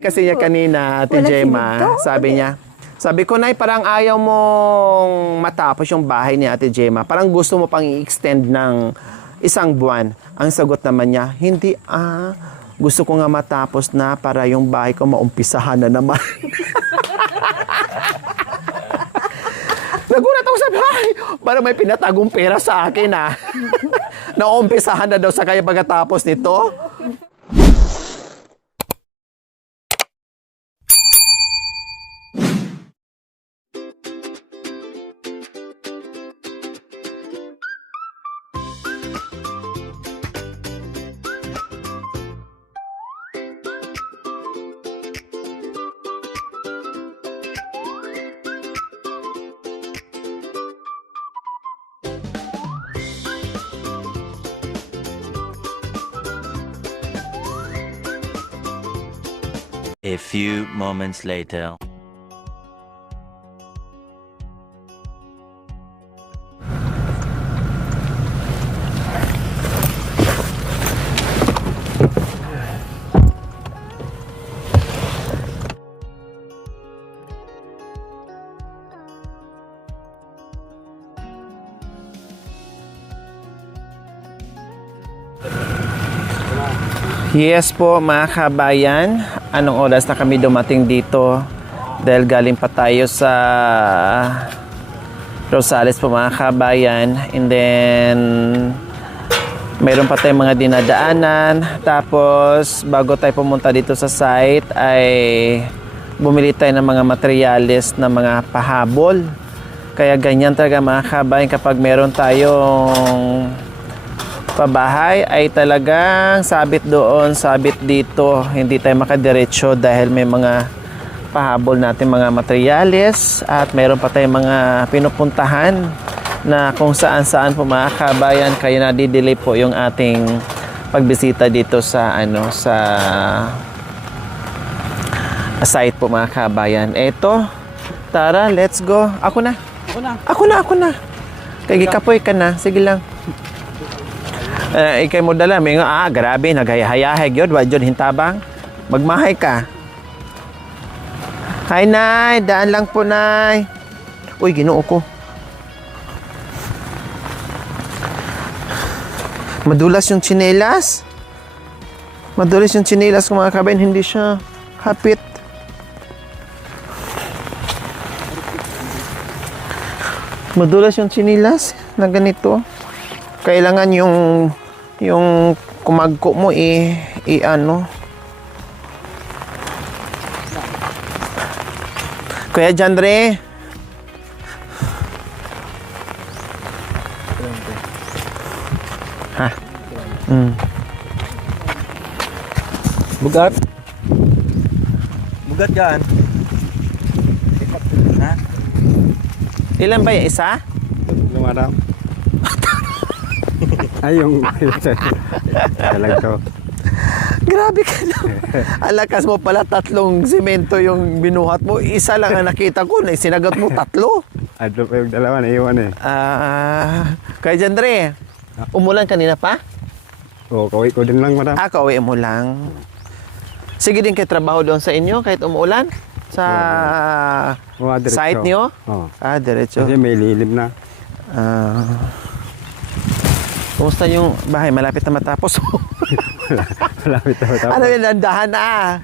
Kasi niya kanina, Ate Wala Gemma, sinunod. sabi ko, Nay, parang ayaw mong matapos yung bahay ni Ate Gemma. Parang gusto mo pang i-extend ng isang buwan. Ang sagot naman niya, hindi gusto ko nga matapos na para yung bahay ko maumpisahan na naman. Nagulat ako sa bahay. Parang may pinatagong pera sa akin Naumpisahan na daw sa kaya pagkatapos nito. A few moments later. Yes po mga kabayan, anong oras na kami dumating dito dahil galing pa tayo sa Rosales po mga kabayan, and then mayroon pa tayong mga dinadaanan, tapos bago tayo pumunta dito sa site ay bumili tayo ng mga materyales na mga pahabol. Kaya ganyan talaga mga kabayan, kapag meron tayong pabahay ay talagang sabit doon, sabit dito. Hindi tayo makadiretso dahil may mga pahabol natin mga materyales at mayroon pa tayong mga pinupuntahan na kung saan-saan po mga kabayan, kaya nadidelay po yung ating pagbisita dito sa sa site po mga kabayan. Eto, tara, let's go. Ako na. Kaya gikapoy ka na. Sige lang. Ikay mo dala, may grabe, naghayahayag yun, wad yun, hintabang. Magmahay ka. Hi, Nay, daan lang po, Nay. Uy, ginoo ko. Madulas yung tsinelas. Madulas yung tsinelas ko mga kabayan, hindi siya hapit. Madulas yung tsinelas na ganito. Kailangan yung kumagko mo ano. Kuya Jandre. Ha? Bugat. Bugat yan. Ha? Ilan ba yung isa? Lumarap. Ay, yung talaga. Grabe ka na. Alakas mo pala, 3 simento yung binuhat mo. Isa lang ang nakita ko, na sinagot mo 3. Adlo pa yung dalawa, naiwan Kuya Jandre, umulan kanina pa? Oo, kawin ko din lang, madam. Kauwi mo lang. Sige din kayo trabaho doon sa inyo kahit umuulan? Sa site niyo? Oo. Diretso. Kasi may lilim na. Kumusta yung bahay? Malapit na matapos. Malapit na matapos. Ano yun, nandahan na.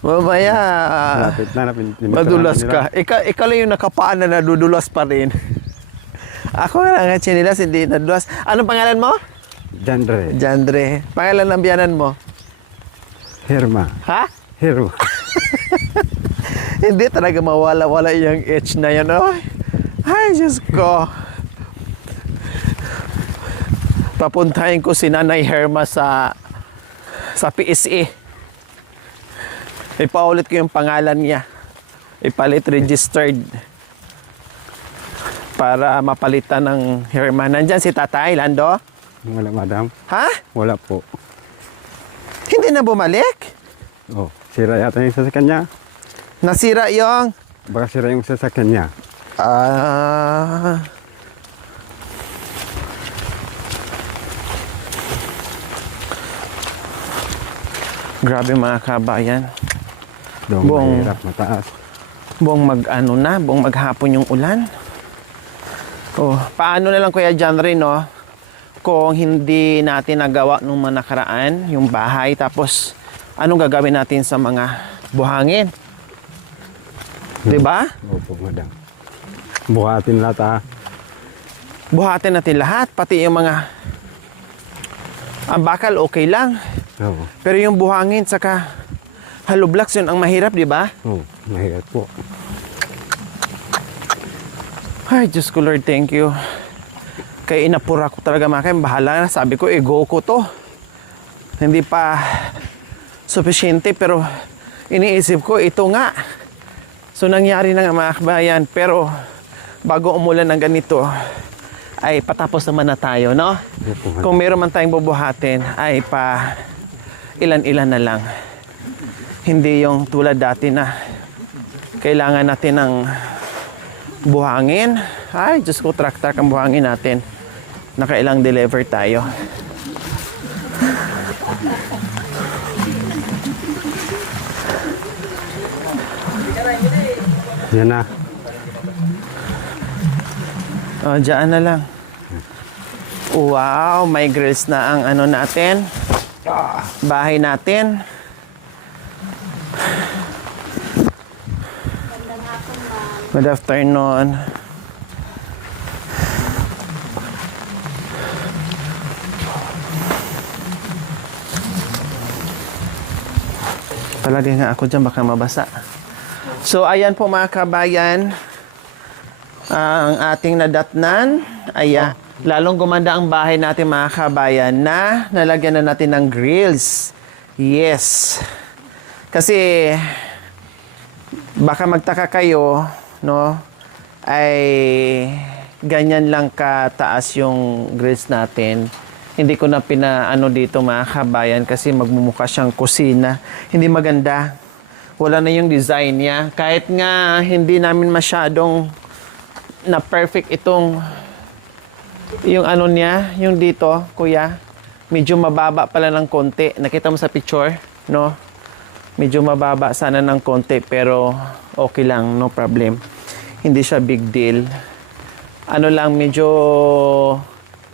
Mamaya, Malapit na. madulas ka. Ikaw lang yung nakapaan na nadudulas pa rin. Ako nga nga chinilas, hindi nadulas. Anong pangalan mo? Jandre. Jandre. Pangalan ng biyanan mo? Herma. Ha? Herma. Hindi talaga mawala-wala yung H na yan. Oh. Ay, Diyos ko. Papuntahin ko si Nanay Herma sa PSA. Ipaulit ko yung pangalan niya. Ipalit registered. Para mapalitan ng Herma. Nandyan si Tatay, Lando? Wala, madam. Ha? Wala po. Hindi na bumalik? Oh, sira yata yung sasakyan niya. Nasira yung... Baka sira yung sasakyan niya. Grabe mga kabayan. Doon Buong- mahirap mataas. buong maghapon yung ulan. Oh, paano na lang Kuya John rin, no? Kung hindi natin nagawa nung mga nakaraan, yung bahay, tapos anong gagawin natin sa mga buhangin? 'Di ba? Opo, madam. Buhatin lahat ha. Buhatin natin lahat, pati yung mga ang bakal okay lang. Oo. Pero yung buhangin saka hollow blocks yun ang mahirap, 'di ba? Oo, mahirap po. Ay, Diyos ko Lord, thank you. Kaya inapura ko talaga mga kayo. Bahala na. Sabi ko, go ko to. Hindi pa sufficiente, pero iniisip ko, ito nga. So, nangyari na nga mga kabayan. Pero, bago umulan ng ganito, ay patapos naman na tayo, no? Opo, madam. Kung meron man tayong bubuhatin, ay pa ilan-ilan na lang. Hindi yung tulad dati na kailangan natin ng buhangin. Ay, Diyos ko, trak-trak ang buhangin natin. Nakailang deliver tayo. Yan na. O, dyan na lang. Wow, may grills na ang ano natin. Bahay natin. Good afternoon. Palagi nga ako dyan, baka mabasa. So, ayan po mga kabayan. Ang ating nadatnan. Ayan. Lalong gumanda ang bahay natin mga kabayan na nalagyan na natin ng grills. Yes. Kasi baka magtaka kayo, no? Ay ganyan lang kataas yung grills natin. Hindi ko na pinaano dito mga kabayan kasi magmumukha siyang kusina. Hindi maganda. Wala na yung design niya. Kahit nga hindi namin masyadong na perfect itong yung ano niya, yung dito, kuya. Medyo mababa pala ng konti. Nakita mo sa picture, no? Medyo mababa sana ng konti pero okay lang, no problem. Hindi siya big deal. Ano lang, medyo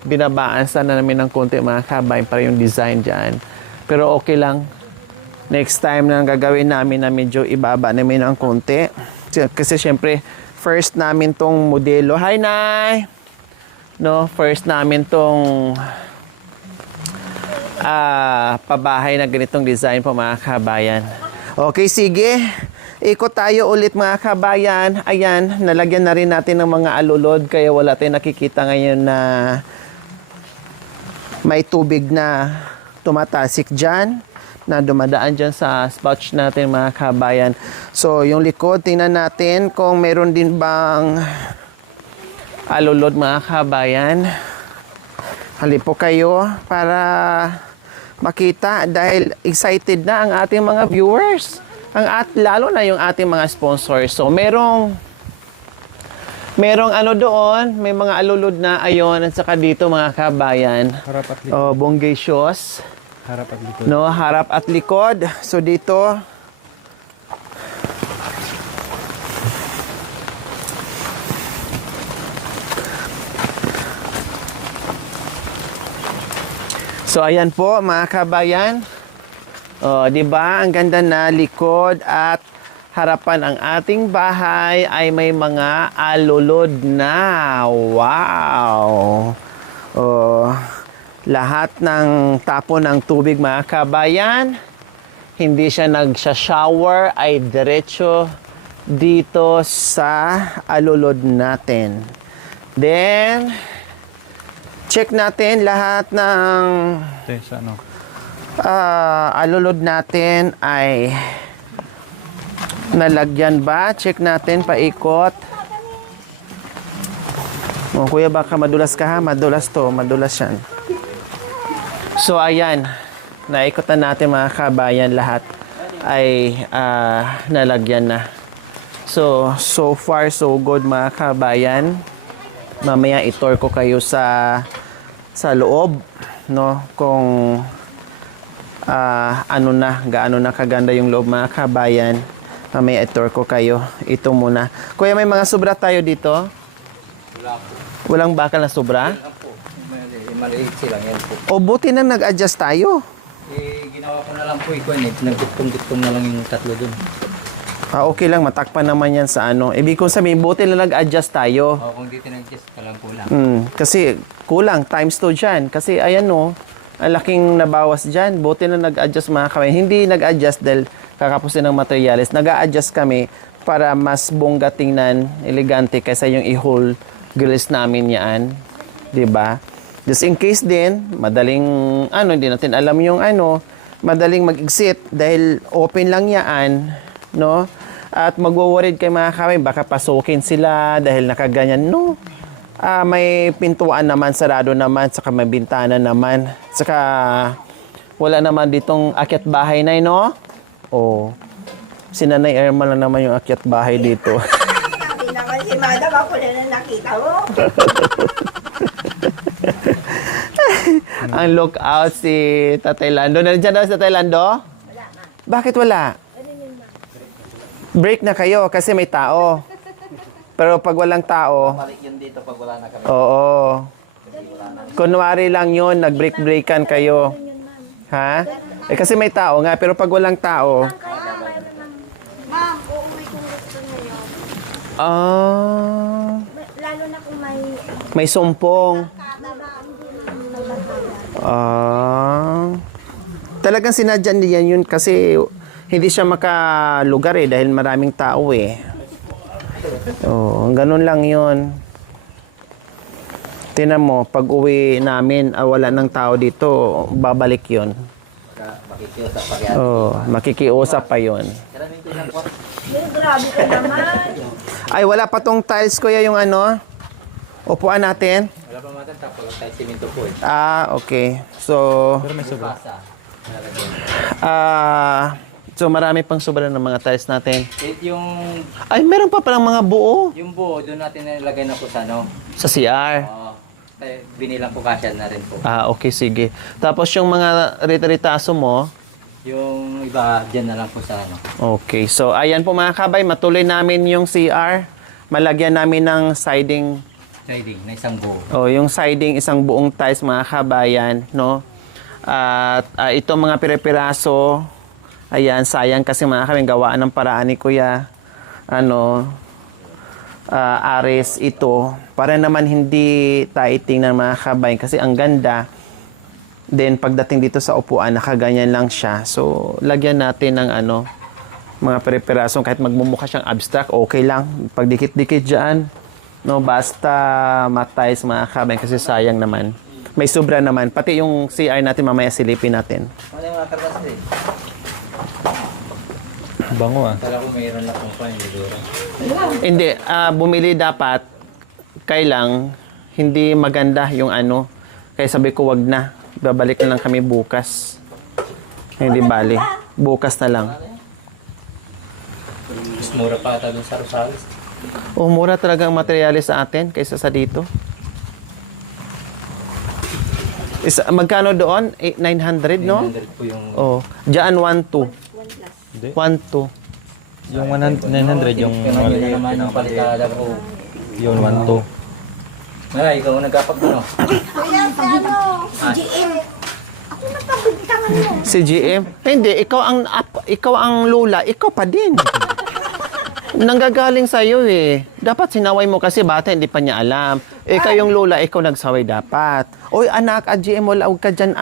binabaan sana namin ng konti mga kabayan para yung design dyan. Pero okay lang. Next time na gagawin namin na medyo ibaba namin ng konti. Kasi syempre, first namin tong modelo. Hi, Nay! No, first namin tong pabahay na ganitong design po mga kabayan. Okay, sige. Ikot tayo ulit mga kabayan. Ayan, nalagyan na rin natin ng mga alulod kaya wala tayong nakikita ngayon na may tubig na tumatasik dyan, na dumadaan dyan sa spouch natin mga kabayan. So, yung likod, tingnan natin kung meron din bang alulod mga kabayan. Halip po kayo para makita dahil excited na ang ating mga viewers. Lalo na yung ating mga sponsors. So, merong ano doon, may mga alulod na ayon at saka dito mga kabayan. Harap at likod. Bongacious. Harap at likod. No, harap at likod. So dito So ayan po mga kabayan. Oh, 'di ba? Ang ganda na likod at harapan ang ating bahay ay may mga alulod na. Wow. Oh, lahat ng tapon ng tubig mga kabayan, hindi siya nagsha-shower, ay diretso dito sa alulod natin. Then, check natin lahat ng alulod natin ay nalagyan ba? Check natin, paikot. Oh, kuya, baka madulas ka ha? Madulas to, madulas yan. So, ayan. Naikot na natin mga kabayan lahat ay nalagyan na. So far so good mga kabayan. Mamaya i-tour ko kayo sa loob, no? Kung gaano na kaganda yung loob mga kabayan. Mamaya i-tour ko kayo. Ito muna. Kuya, may mga sobra tayo dito? Wala po. Walang bakal na sobra? Yan po. Maliit silang yan po. O buti na nag-adjust tayo. Ginawa ko na lang po ikaw. Nagdugtong-dugtong na lang yung tatlo dun. Okay lang, matakpan naman yan sa ano. Ibig kong sabihin, buti na nag-adjust tayo. Kung dito nag-adjust ka lang po lang. Kasi kulang, times 2 dyan. Kasi ayan no, ang laking nabawas dyan. Buti na nag-adjust mga kamay. Hindi nag-adjust dahil kakapusin ng materials. Nag-a-adjust kami para mas bongga tingnan, elegante kaysa yung i-whole grills namin yan. 'Di ba? Just in case din, madaling, hindi natin alam yung madaling mag-exit dahil open lang yan, no? At magwo-worried kay mga kamay, baka pasukin sila dahil nakaganyan, no? May pintuan naman, sarado naman, saka may bintana naman. Saka wala naman ditong akyat bahay na, no? Oh. Si Nanay Irma lang naman yung akyat bahay dito. Hindi naman si Madam, ako na nakita mo. Ang lookout si Tatay Lando. Nandiyan daw si Tatay Lando? Wala na. Bakit wala? Break na kayo kasi may tao. Pero pag walang tao, Balik yun dito pag wala na kami. oo. Kunwari lang yun, nag-break-breakan kayo. Ha? Kasi may tao nga, pero pag walang tao, Ma'am, uuwi kung gusto niyo yun. Lalo na kung may sumpong. Talagang sinadyan niya yun kasi hindi siya makalugar dahil maraming tao ganun lang yun. Tinan mo, pag uwi namin, wala ng tao dito, babalik yun. Makikiusap pa kaya. Makikiusap pa yun. Karamin ko lang po. grabe ka naman. Ay, wala pa tong tiles, kuya, yung upuan natin. Wala pa matan tapos tayo siminto po Okay. So, Pasa. so marami pang sobra ng mga tiles natin. Yung Ay, meron pa palang mga buo buo, doon natin nilagay na po sa sa CR. Binilang po kasya na rin po. Okay, sige. Tapos yung mga rita-ritaso mo, Yung iba, dyan na lang po sa okay. So, ayan po mga kabay, matuloy namin yung CR. Malagyan namin ng siding. Siding na isang buo. Yung siding, isang buong tiles mga kabayan, no? At ito mga pire-piraso, ayan, sayang kasi mga kabay, gawaan ng paraan ni Kuya, Ares ito. Para naman hindi tayo tingnan mga kabayan kasi ang ganda. Then, pagdating dito sa upuan, nakaganyan lang siya. So, lagyan natin ng mga pere-perasong kahit magmumukha siyang abstract, okay lang. Pagdikit-dikit dyan, no, basta matiles mga kabayan kasi sayang naman. May sobra naman. Pati yung CR natin, mamaya silipin natin. Ano yung mga kargas Bango Kala ko mayroon na kung paano siguro. Hindi, bumili dapat, kailang, hindi maganda yung Kaya sabi ko, wag na. Babalik na lang kami bukas. Hindi bali. Bukas na lang. Mas mura pa ata dun sa Rosales. Mura talaga ang materyales sa atin kaysa sa dito. Magkano doon? 900, no? 900 po yung... Diyan 1,200. 1,200. Yung 900 yung Yung naman ang palitada po. yung 1-2. Ay, ikaw nagkapag Kuya, si GM. Ako nagpabintangan mo. Si GM? Hindi, ikaw ang lula, ikaw pa din. Nanggagaling sa iyo Dapat sinaway mo kasi bata, hindi pa niya alam. Ikaw yung lula, ikaw nagsaway dapat. Oy, anak, GM, wala ka dyan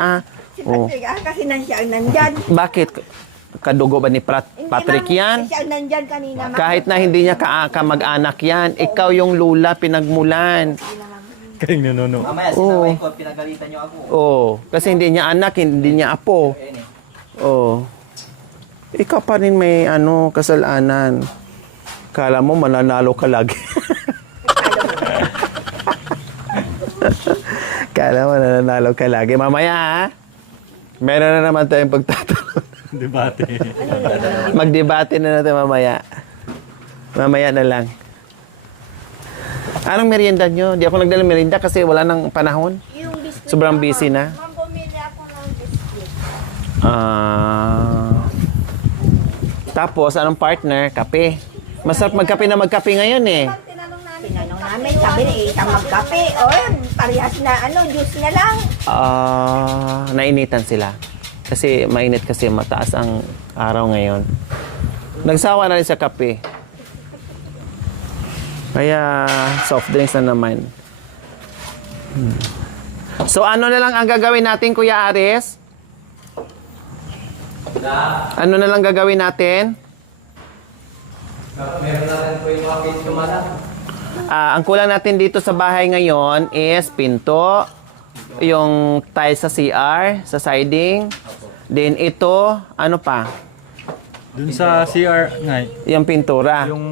Si Patrick, kasi siya ang nandyan. Bakit? Kadugo ba ni Patrick yan? Siya ang nandyan kanina. Kahit na hindi niya mag-anak yan, ikaw yung lula, pinagmulan. Kaling nununo. Mamaya sinaway ko, pinagalitan niyo ako. Kasi hindi niya anak, hindi niya apo. Ikaw pa rin may kasalanan. Kala mo mananalo ka lagi. Kala mo nananalo ka lagi. Mamaya meron na naman tayong pagtatanong. Debate. Magdebate na natin mamaya. Mamaya na lang. Anong merienda nyo? Di ako nagdala merienda kasi wala nang panahon. Yung biscuit. Sobrang busy na. Ma'am, bumili ako ng biscuit. Tapos, anong partner? Kape. Masarap magkape na magkape ngayon eh. Tinanong namin, sabi na isang magkape. O, parehas na, juice na lang. Nainitan sila. Kasi mainit kasi mataas ang araw ngayon. Nagsawa na rin sa kape. Kaya soft drinks na naman. So ano na lang ang gagawin natin, Kuya Aris? Ano na lang gagawin natin? Meron na rin po yung mga pinto malang. Ang kulang natin dito sa bahay ngayon is pinto, yung tiles sa CR, sa siding. Then ito, ano pa? Dun sa CR, ngay, Yung pintura. yung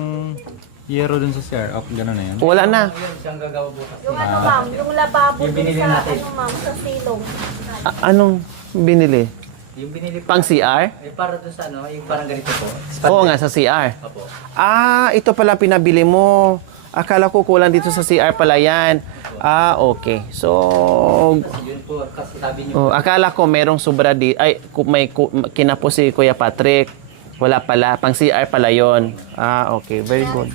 yero dun sa CR, up, gano'n na yun. Wala na. Yun, siyang gagawa bukas. Yung ma'am, yung lababo Yung dun binili sa, natin. ma'am, sa silong. Anong binili? Yung binili po. Pang CR? Para doon sa yung parang ganito po. Oo nga, sa CR. Opo. Ito pala pinabili mo. Akala ko kulang dito sa CR pala yan. Okay. So, Yun po, kasi sabi niyo. akala ko merong sobra di. Ay, kinapos si Kuya Patrick. Wala pala. Pang CR pala yon. Okay. Very good.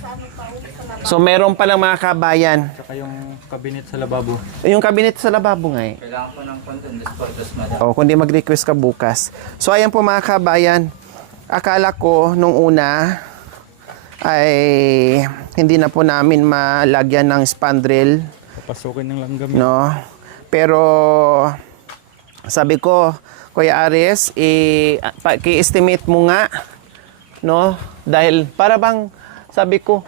So, meron palang mga kabayan. Saka yung cabinet sa lababo. Yung cabinet sa lababo nga eh. Kailangan po ng content dos madam. Kundi mag-request ka bukas. So, ayan po mga kabayan. Akala ko nung una ay hindi na po namin malagyan ng spandrel, Papasukin ng langgam. no? Pero sabi ko, Kuya Aris, i-estimate mo nga, no? Dahil para bang sabi ko,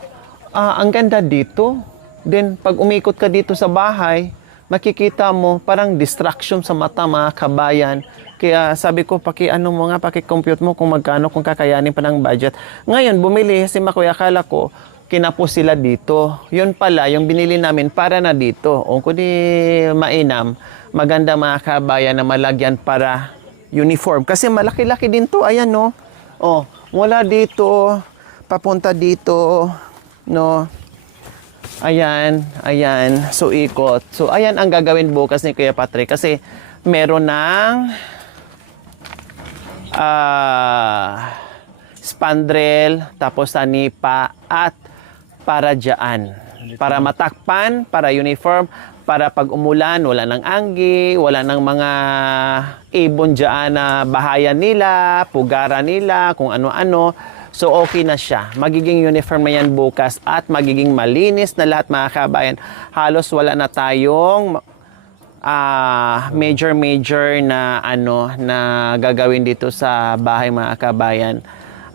ang ganda dito. Then pag umikot ka dito sa bahay, makikita mo parang distraction sa mata mga kabayan. Kaya sabi ko, paki-compute mo kung magkano, kung kakayanin pa ng budget. Ngayon, bumili si Makoy, akala ko, kinapos sila dito. Yun pala, yung binili namin para na dito. O kung di mainam, maganda mga kabayan na malagyan para uniform. Kasi malaki-laki din to, ayan no. Mula dito, papunta dito, no. Ayan. So, ikot. So, ayan ang gagawin bukas ni Kuya Patrick. Kasi meron ng spandrel, tapos sanipa, at para dyan. Para matakpan, para uniform, para pag umulan, wala ng anggi, wala ng mga ibon dyan na bahayan nila, pugara nila, kung ano-ano. So, okay na siya. Magiging uniform na yan bukas at magiging malinis na lahat mga kabayan. Halos wala na tayong major na na gagawin dito sa bahay mga kabayan.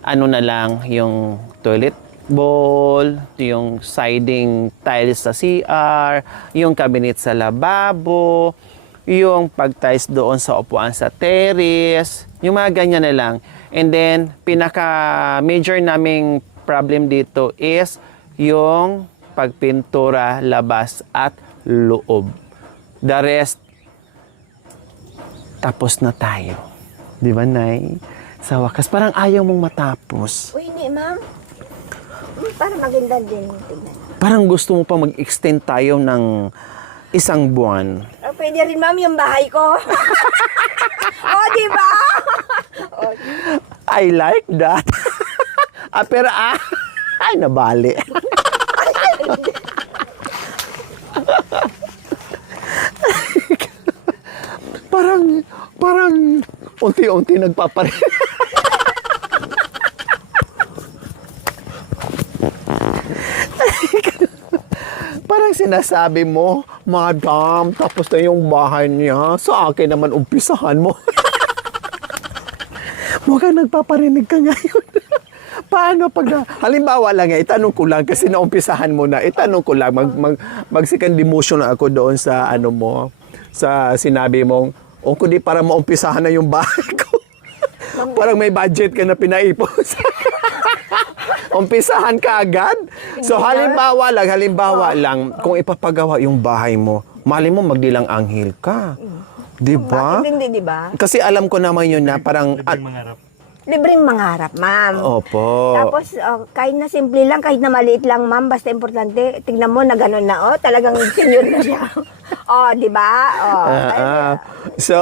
Ano na lang yung toilet bowl, yung siding tiles sa CR, yung cabinet sa lababo, yung pag-tiles doon sa upuan sa terrace, yung mga ganyan na lang. And then, pinaka-major naming problem dito is yung pagpintura labas at loob. The rest, tapos na tayo. Di ba, Nay? Sa wakas, parang ayaw mong matapos. Uy, hindi, ma'am. Para maganda din. Tignan. Parang gusto mo pa mag-extend tayo ng isang buwan. Pwede rin, ma'am, yung bahay ko. Di ba? I like that. Pero ay, nabali. parang unti-unti nagpaparin. Parang sinasabi mo, Madam, tapos na yung bahay niya. Sa akin naman, umpisahan mo. Mukhang nagpaparinig ka ngayon. Paano pag, halimbawa lang itanong ko lang kasi naumpisahan mo na, itanong ko lang, mag second demotion na ako doon sa ano mo, sa sinabi mong, o kundi para maumpisahan na yung bahay ko. Parang may budget ka na pinaipon. Umpisahan ka agad. So halimbawa lang, kung ipapagawa yung bahay mo, mali mo magdilang anghel ka. Di ba? Bakit hindi, di ba? Kasi alam ko naman yun na parang Mangarap. Libreng mangarap, ma'am. Opo. Tapos, kahit na simple lang, kahit na maliit lang, ma'am, basta importante, tignan mo na gano'n na, talagang senior na siya. Oh, di ba? Oh. So,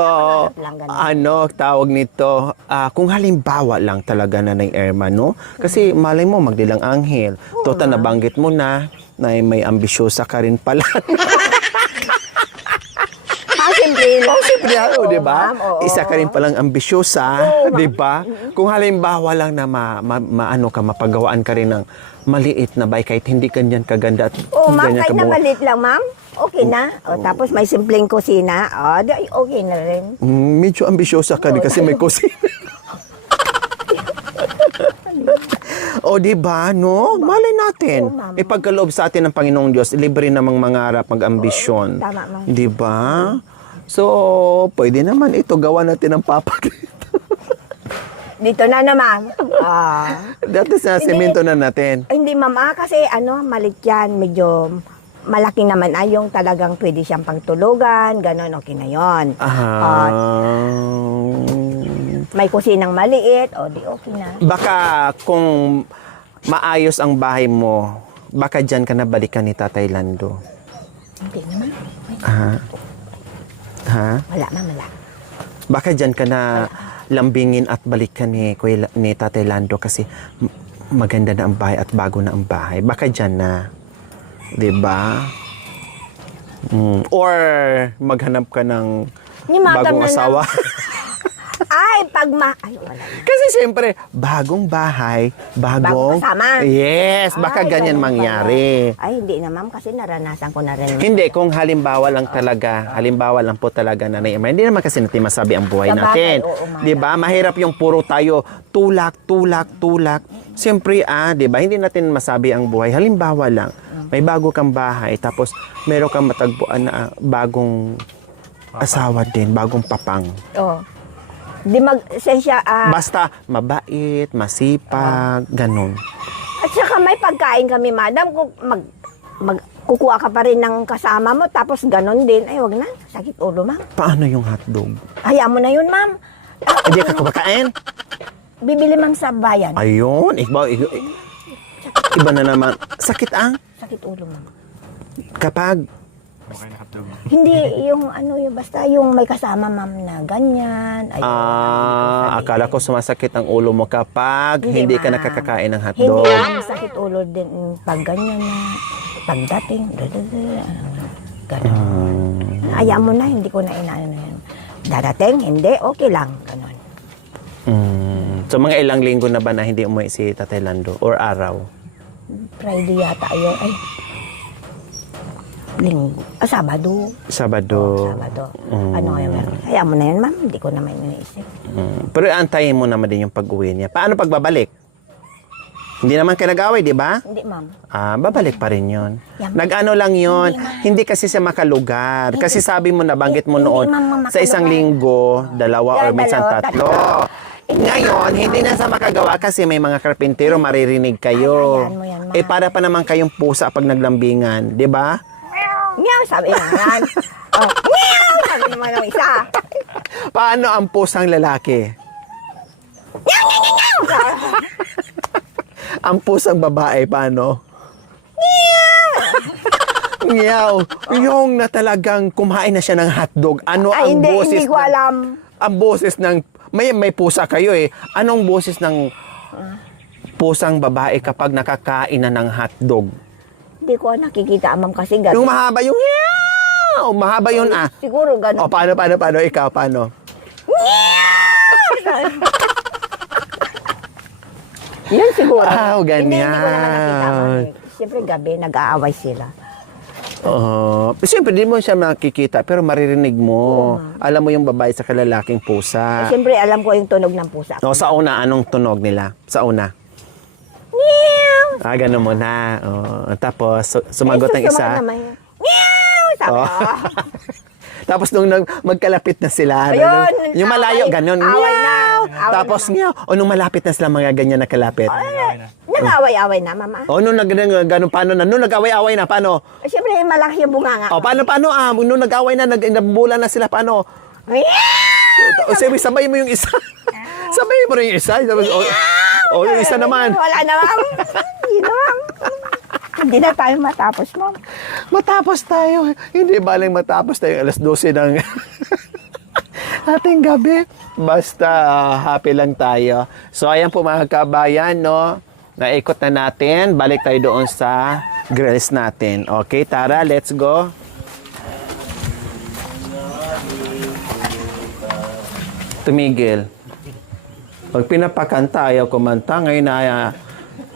lang ganun. ano tawag nito? Kung halimbawa lang talaga Nanay Irma, no? Kasi malay mo, magdilang anghel. Total, nabanggit mo na may ambisyosa ka rin pala. Siyempre lang. Siyempre, di ba? ma'am, oo. Isa ka rin palang ambisyosa, di ba? Kung halimbawa lang na mapagawaan ka rin ng maliit na bahay kahit hindi ganyan kaganda at Oh, ma'am, ganyan kahit na kabuo. maliit lang, ma'am. Okay na. O, tapos may simpleng kusina. O, di, okay na rin. Medyo ambisyosa ka din kasi may kusina. O, di ba, no? Malay natin. Oo, ma'am. Ipagkaloob sa atin ng Panginoong Diyos, libre namang mangarap, mag-ambisyon. Oo, tama, ma'am. Di ba? So, pwede naman ito. Gawa natin ng papak. Dito na naman. Dati sa semento na natin. Ay, hindi, ma'am. Kasi malit yan. Medyo malaki naman yung talagang pwede siyang pangtulugan. Ganon, okay na yun. May kusinang maliit. O, di okay na. Baka kung maayos ang bahay mo, baka dyan ka na balikan ni Tatay Lando. Hindi naman. Ha? Wala, ma'am. Wala. Baka dyan ka na lambingin at balikan ni Tatay Lando kasi maganda na ang bahay at bago na ang bahay. Baka dyan na. Diba? Or maghanap ka ng Ni madam bagong na asawa. Ay, ay, wala. Kasi siyempre, bagong bahay, bagong... kasama. Yes, baka Ay, ganyan ganun mangyari. pala. Ay, hindi na, ma'am. Kasi naranasan ko na rin. Hindi, kung halimbawa lang po talaga Nanay Irma. Hindi naman kasi natin masabi ang buhay Sabagay, natin. oo, madam. 'Di ba? Mahirap yung puro tayo tulak. Siyempre, 'di ba? Hindi natin masabi ang buhay. Halimbawa lang, may bago kang bahay tapos meron kang matagpuan na bagong asawa din, bagong papang. Oo. Di mag-sensya, Basta mabait, masipag, ganun. at saka may pagkain kami, madam, kung kukuha ka pa rin ng kasama mo, tapos ganon din, ay wag na, sakit ulo, ma'am. Paano yung hotdog? Hayaan mo na yun, ma'am. Hindi ka kumakain? Bibili, ma'am, sa bayan. Ayun, iba na naman. Sakit Sakit ulo, ma'am. kapag Okay na hotdog. Hindi, yung basta yung may kasama, ma'am, na ganyan. Ayun, akala ko sumasakit ang ulo mo kapag hindi ka ma'am. nakakakain ng Hindi, hotdog. ma'am, sakit ulo din pag ganyan na, pagdating, ganon. Hayaan mo na, hindi ko na inaano na yun. Darating, hindi, okay lang, ganon. So mga ilang linggo na ba na hindi umuwi si Tatay Lando? Or araw? Friday yata yun, ay, Sabado. Sabado. Sabado. Ano ngayon? Hayaan mo na yan, ma'am. Hindi ko naman iniisip. Pero antayin mo naman din yung pag-uwi niya. Paano pagbabalik? Hindi naman kayo nag-away, di ba? Hindi, ma'am. Babalik pa rin yun. Yan. Nag-ano lang yun. Hindi kasi siya makalugar. Kasi sabi mo, nabanggit mo Hindi, noon, ma'am, sa isang linggo, dalawa or minsan Dalawa, tatlo. Ngayon, hindi na sa makagawa kasi may mga karpintero, maririnig kayo. Ay, ayan mo yan, ma'am. Para pa naman kayong pusa pag naglambingan, di ba? Meow, sabi naman. Meow, sabi naman ng isa. Paano ang pusang lalaki? Ang pusang babae, paano? Ngiyaw! Yung na talagang kumain na siya ng hotdog. Ano Ay, ang boses hindi ko alam. Ang boses ng... May pusa kayo eh. Anong boses ng pusang babae kapag nakakain na ng hotdog? Hindi ko nakikita, ma'am, kasi gabi. Yung mahaba yung... Ngiyaw! Mahaba yun Siguro ganon. O, paano? Ikaw, paano? Yun siguro. Ganyan. Hindi ko naman nakita, ma'am. Siyempre gabi, nag-aaway sila. Siyempre, di mo siya makikita, pero maririnig mo. Alam mo yung babae sa kalalaking pusa. Siyempre, alam ko yung tunog ng pusa. Sa una, anong tunog nila? Sa una? Meow! Ganun mo na. Tapos, sumagot ng isa. Meow! Sabi ko. Tapos, nung magkalapit na sila. Ayun, yung malayo, away. ganun. Away na. Meow! Tapos, meow. O, nung malapit na sila, mga ganyan na kalapit. Nag-away-away na, mama. O, nung ganun, paano na? Nung nag-away-away na, paano? Siyempre, malaki yung bunganga. O, paano? Nung nag-away na, nabulan na sila, paano? Meow! O, sabi, sabay mo yung isa. Sabay mo rin yung isa. O, yung isa naman. Wala na, ma'am. Hindi na, ma'am. Hindi na tayo matapos, ma'am. Matapos tayo. Hindi baling matapos tayo alas 12 ng ating gabi. Basta happy lang tayo. So ayan po mga kabayan, no? Naikot na natin. Balik tayo doon sa grills natin. Okay, tara, let's go. Tumigil. Pag pinapakanta, ayaw kumanta. Ngayon na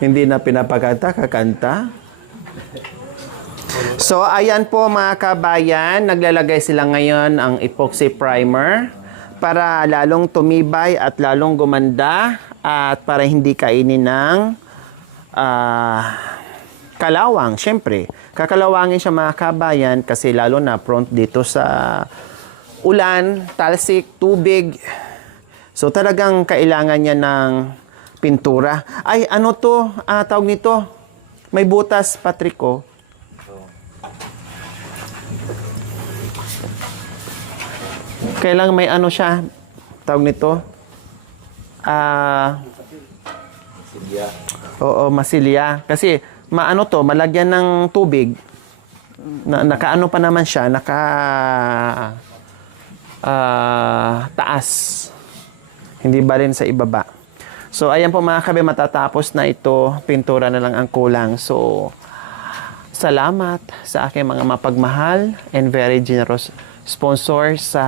hindi na pinapakanta, kakanta. So, ayan po mga kabayan. Naglalagay sila ngayon ang epoxy primer para lalong tumibay at lalong gumanda at para hindi kainin ng kalawang. Siyempre, kakalawangin siya mga kabayan kasi lalo na prone dito sa ulan, talsik, tubig. So talagang kailangan niya ng pintura. Ay, ano to? Tawag nito? May butas, Patrico. Kailangan may ano siya? Tawag nito? Oo, masilya. Kasi maano to, malagyan ng tubig. Nakaano pa naman siya, taas. Hindi ba rin sa ibaba. So, ayan po mga kabe, matatapos na ito. Pintura na lang ang kulang. So, salamat sa aking mga mapagmahal and very generous sponsor sa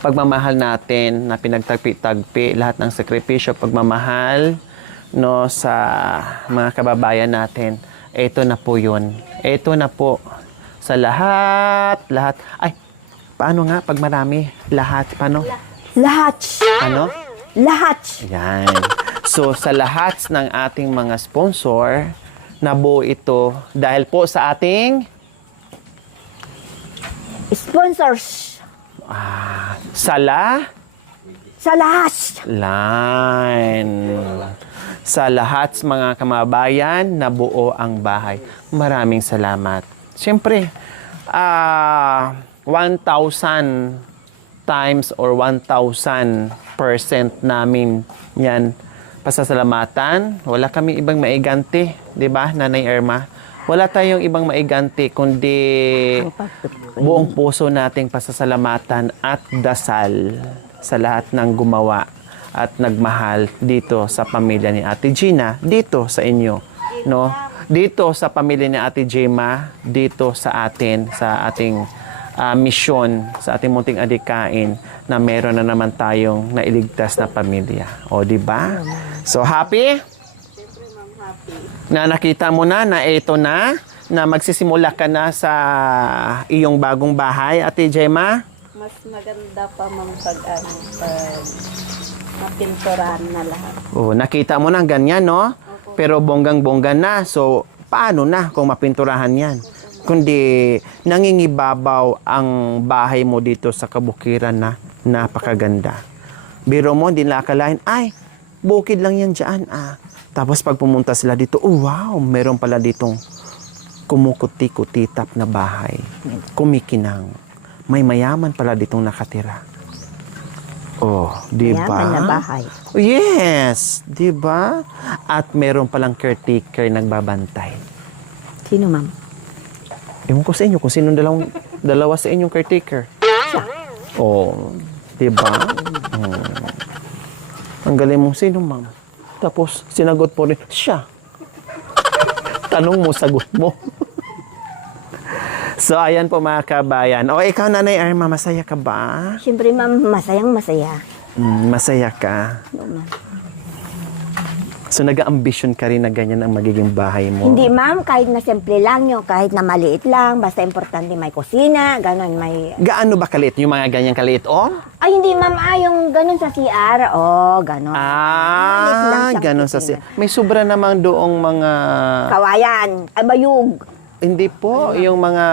pagmamahal natin na pinagtagpi-tagpi lahat ng sakripisyo, pagmamahal no, sa mga kababayan natin. Ito na po yun. Ito na po sa lahat. Ay, paano nga pag marami? Lahat. Paano? Lahat. Ano? Lahat. Yan. So, sa lahat ng ating mga sponsor, nabuo ito dahil po sa ating Sponsors. sa lahat. Sa lahat mga kamabayan, nabuo ang bahay. Maraming salamat. Siyempre, 1,000 times or 1,000% namin yan pasasalamatan. Wala kami ibang maiganti, di ba, Nanay Irma? Wala tayong ibang maiganti kundi buong puso nating pasasalamatan at dasal sa lahat ng gumawa at nagmahal dito sa pamilya ni Ate Gina, dito sa inyo, no? Dito sa pamilya ni Ate Gemma, dito sa atin, sa ating misyon, sa ating munting adikain na meron na naman tayong nailigtas na pamilya. O, di ba? So, happy? Na nakita mo na ito na magsisimula ka na sa iyong bagong bahay, Ate Gemma? Mas maganda pa pag mapinturahan na lahat. Oh, nakita mo na ganyan, no? Pero bonggang-bongga na. So, paano na kung mapinturahan yan? Kundi nangingibabaw ang bahay mo dito sa kabukiran na napakaganda. Biro mo, hindi nila akalain, ay, bukid lang yan dyan, Tapos pag pumunta sila dito, oh wow, meron pala ditong kumukuti-kutitap na bahay. Kumikinang. May mayaman pala ditong nakatira. Oh, di ba? Yaman na bahay. Oh, yes, di ba? At meron palang caretaker nagbabantay. Sino, ma'am? Ewan ko sa inyo kung sino dalawa sa inyong caretaker. Oh, di ba? Ang galing mong sino, ma'am? Tapos, sinagot mo rin, siya. Tanong mo, sagot mo. So, ayan po mga kabayan. O, ikaw, Nanay Irma, masaya ka ba? Siyempre, ma'am, masayang masaya. Masaya ka. No, ma'am. So, nag-ambisyon ka rin na ganyan ang magiging bahay mo? Hindi, ma'am, kahit na simple lang yun, kahit na maliit lang, basta importante may kusina, gano'n, may... Gaano ba kaliit? Yung mga ganyan kaliit, oh? Ay, hindi, ma'am, yung gano'n sa CR, gano'n. Maliit lang siyang Ganon sa kusina. May sobra namang doong mga... Kawayan, bayug. Hindi po, yung mga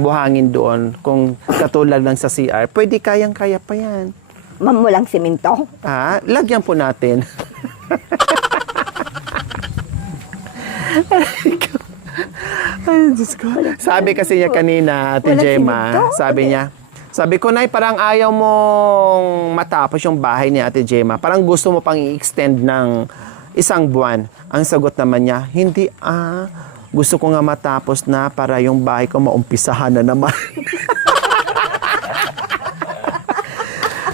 buhangin doon, kung katulad lang sa CR, pwede kayang-kaya pa yan. Ma'am, walang simento. Lagyan po natin. Ay, Diyos ko. Sabi kasi niya kanina, Ate Walang Gemma, simento. sabi ko, Nay, parang ayaw mong matapos yung bahay ni Ate Gemma. Parang gusto mo pang i-extend ng Isang buwan. Ang sagot naman niya, hindi gusto ko nga matapos na para yung bahay ko maumpisahan na naman.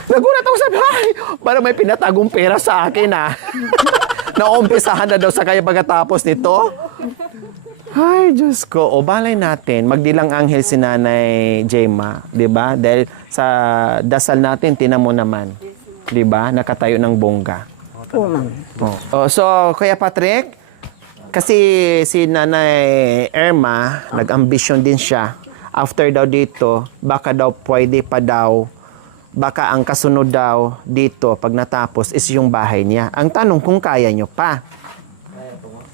Nagulat ako sa bahay. Para may pinatagong pera sa akin Naumpisahan na daw sa kaya pagkatapos nito. Ay, Diyos ko. O, balay natin. Magdilang anghel si Nanay Jema. Diba? Dahil sa dasal natin, tinan mo naman. Diba? Nakatayo ng bongga. Oo, ma'am. Oh, so, Kuya Patrick, kasi si Nanay Irma, nag-ambisyon din siya. After daw dito, baka daw pwede pa daw, baka ang kasunod daw dito, pag natapos, is yung bahay niya. Ang tanong kung kaya nyo pa.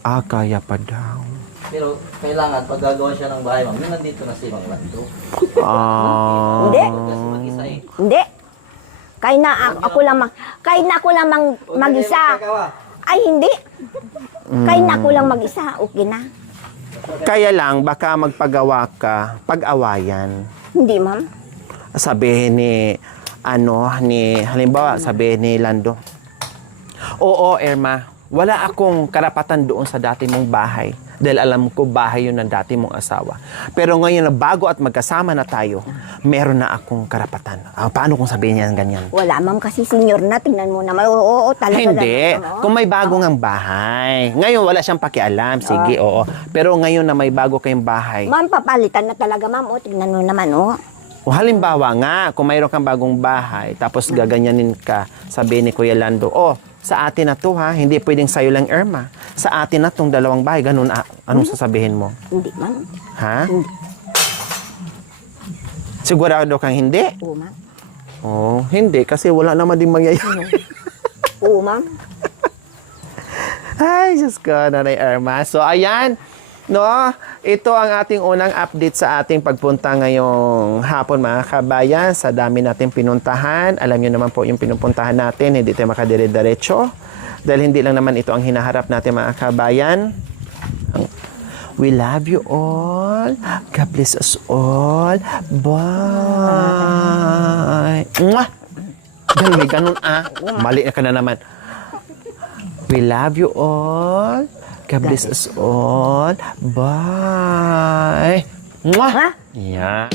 Kaya pa daw. Pero kailangan, pag gagawa siya ng bahay, ma'am, yun nandito na si Mang Lando. Hindi. Kasi mag-isa eh. Hindi. Kaya na ako lang mag-isa. Ay, hindi. Kaya na ako lang mag-isa. Okay na. Kaya lang, baka magpagawa ka, pag-awayan. Hindi, ma'am. Sabihin halimbawa, sabihin ni Lando, oo, Irma, wala akong karapatan doon sa dati mong bahay. Dahil alam ko, bahay yun ng dati mong asawa. Pero ngayon na bago at magkasama na tayo, meron na akong karapatan. Paano kung sabihin niya ganyan? Wala, ma'am, kasi senior na. Tingnan mo naman. Oo, talaga. Hindi. Lang, Kung may bago ngang bahay. Ngayon, wala siyang pakialam. Sige, oo. Pero ngayon na may bago kayong bahay. Ma'am, papalitan na talaga, ma'am. O, tingnan mo naman, o. O halimbawa nga, kung mayroon kang bagong bahay, tapos gaganyanin ka, sabihin ni Kuya Lando, sa atin na to hindi pwedeng sa'yo lang, Irma. Sa atin na tong dalawang bahay, ganun, anong sasabihin mo? Hindi, ma'am. Ha? Sigurado kang hindi? Oo, ma'am. Oh, hindi, kasi wala naman din mangyayari. Oo, ma'am. Ay, Diyos ko, Nanay Irma. So, ayan, no, ito ang ating unang update sa ating pagpunta ngayong hapon, mga kabayan. Sa dami natin pinuntahan, alam nyo naman po yung pinupuntahan natin, hindi tayo makadire-diretso. Dahil hindi lang naman ito ang hinaharap natin, mga kabayan. We love you all. God bless us all. Bye. Mwah! Ganun, may ganun Mali ka na naman. We love you all. God bless us all. Bye. Mwah! Ha? Yeah.